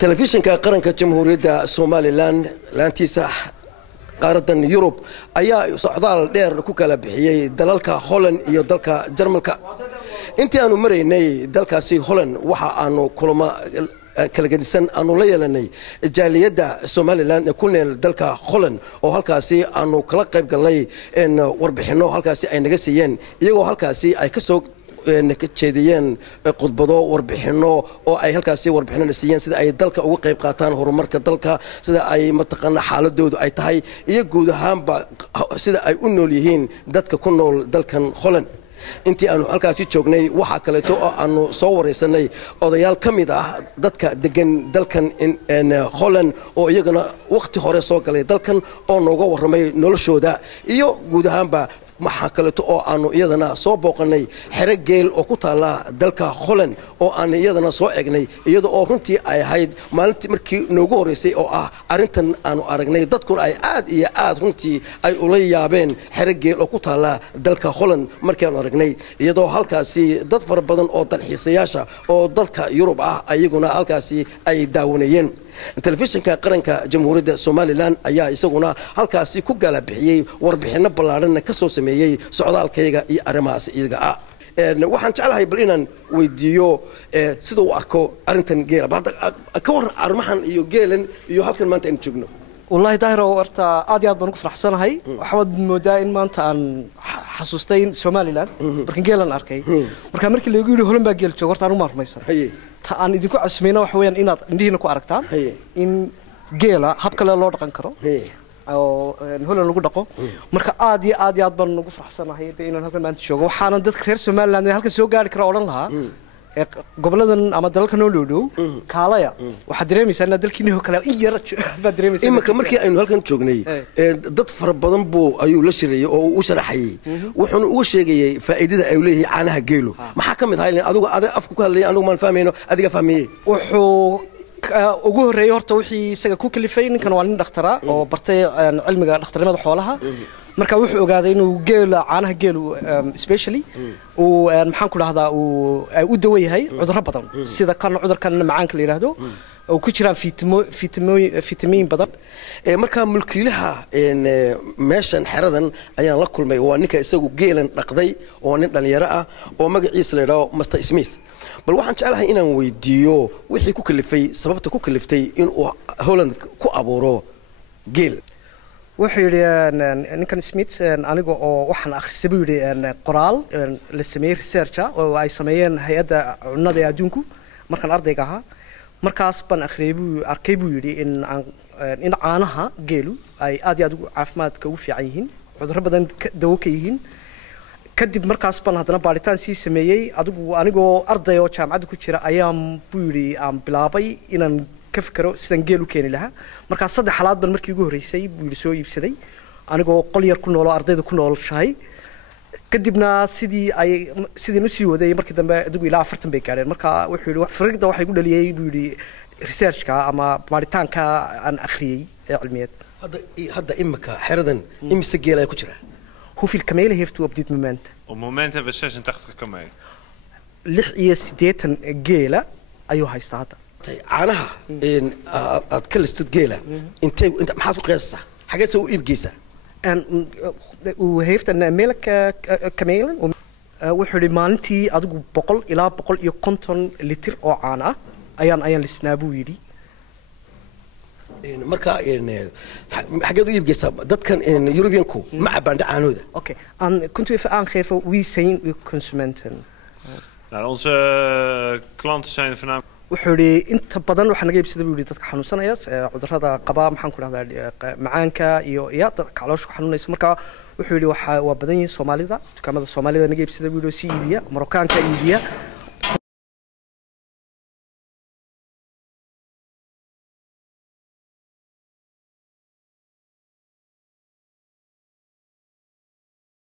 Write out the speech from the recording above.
telefishinka qaranka jamhuuriyadda Somaliland laantiisa qaaradan Yurub ayaa socdaal dheer ku kala bixiyay dalalka Holland iyo dalka Jarmalka intii aanu mareynay dalkaasi Holland waxa aanu kulama kala gedisan aanu la yeelanay jaaliyada Somaliland ku neel dalka Holland oo halkaasi aanu kala qayb galnay in warbixino halkaasi ay naga siiyeen iyagoo halkaasi ay ka soo jeediyeen khudbado warbixino oo ay halkaasi warbixino siiyeen sida ay dalka uga qayb qaataan horumarka dalka sida ay mataqaana xaaladoodu ay tahay iyo guud ahaanba sida ay u nool yihiin dadka ku nool dalkan Holland intii aanu halkaasi joognay waxa kale oo aanu soo wareysanay odayaal kamid ah dadka degan dalkan in Holland oo iyagana waqti hore soo galay dalkan oo nooga waramay noloshooda iyo guud ahaanba waxa kale oo aanu iyadana soo booqanay xere geel oo ku taala dalka Holland oo aan iyadana soo eegnay iyadoo oo runtii ay ahayd maalintii markii noogu horeysay oo ah arintan aanu aragnay dadkuna ay aad iyo aad runtii ay ula yaabeen xere geel oo ku taala dalka Holland markii aanu aragnay iyadoo halkaasi dad fara badan oo dalxiisayaasha oo dalka Yurub ah ayaguna halkaasi ay daawanayeen telefishinka qaranka jamhuuriyadda Somaliland ayaa isaguna halkaasi ku gala bixiyay warbixino ballaaran ka soo sameeyay socdaalkayga iyo arrimahaas iyaga ah waxaan jeclahay bal inaan weydiiyo sida uu arko arintan geela ka war arrimahan iyo geelan iyo halkan maanta aan joogno والله داهر ورتا عادي عاد بنقف رحسنا هاي وحمد موداين ما أنت عن حسوستين سوماليلاند بركن جيلان أركي بركن أمريكا اللي يقولوا هلم باجيل شغورت أنا ما أعرف أنا إذا عسمينا وحويان إن ندينا كو أركتان إن جيلا هبك لا لورد قنكرو أو هلا نقول دقو مركا عادي عاد بنقف رحسنا هاي إن هلكن ما أنت شغور وحنا ندخل خير سوماليلاند هلكن سوق قاعد كرا أولنها قبلنا أما دلك نولو كاليا واحد دريمي سنة دلك إنه كلا إيرة بدريمي سنة إما كمركي إنه هالكن شغني ضد فربضن بو أيو لشري أو وشرحي وحن وشيء فائدة أوليه عنها جيلو ما حكمت هاي هذا أفكك اللي أنا ما نفهمينه أديك فهميه وحو ugu horeeyay horta wixii isaga ku kalifay ninkan waa nin dhakhtar ah oo bartay cilmiga dhakhtarnimada xoolaha marka wuxuu ogaaday inuu geela caanaha geelu especially oo maxaan ku dhahdaa uu u dawo yahay cudurro badan sida kan cudurkan macaanka la yiraahdo oo ku jiraan fitamiin badan marka mulkiilaha meeshan xeradan ayaan la kulmay waa ninka isagu geelan dhaqday oo nin dhalinyaro ah oo magaciisa la yiraahdo Mr Smith bal waxaan jeclahay inaan weydiiyo wixii ku kalifay sababta ku kaliftay in uu Holland ku abuuro geel wuxuu yiri ninkan Smith aniga oo waxaan akhrisay buu yiri qoraal la sameeyay research oo ay sameeyeen hay'adda cunnada ee adduunku markaan ardayga ahaa markaas baan arkay buu yiri in caanaha geelu ay aad iyo aad caafimaadka ugu fiican yihiin cudurro badan dawo ka yihiin kadib markaas baan hadana baaritaan si sameeyay anigoo arday oo jaamacad ku jira ayaan buu yiri aan bilaabay inaan ka fikiro sidaan geel u keeni lahaa markaas saddex xalaad baan markii ugu horeysay buu yiri soo iibsaday anigoo qol yar ku nool oo ardayda ku noolshahay kadibna sidii u sii waday markii dambe ilaa 40 bay gaareen marka wuxuu yiri fariiqda waxay ku dhaliyay buu yiri researchka ama baaritaanka aan akhriyay ee cilmiyeed hadda imika xeradan imisa geel ay ku jiraan hoeveel kamelen heeft u op dit moment? Op het moment hebben we 86 kamelen. 86 geela ayuu haystaa hadda. caanaha aad ka listid geela intee maxaad ku qiyaastaa xageed soo iib geysaa uu heeft een melk kamelen wuxuu yiri maalintii adigu 100 ilaa 150 litir oo caano ah ayaan lisnaa buu yiri marka xageed u iib geysaa dadkan Europeanku ma cabaan caanooda okay kunt u even aangeven wie zijn uw consumenten onze klanten zijn voornamelijk wuxuu yiri inta badan waxa naga iibsada buu yiri dadka xanuunsanaya cudurrada qaba maxaan ku dhahdaa macaanka iyo dadka caloosha xanuunaysa marka wuxuu yiri waa badan yihiin Soomaalida dukaamada Soomaalida naga iibsada buu yiri si iibiya Marookaanka iibiya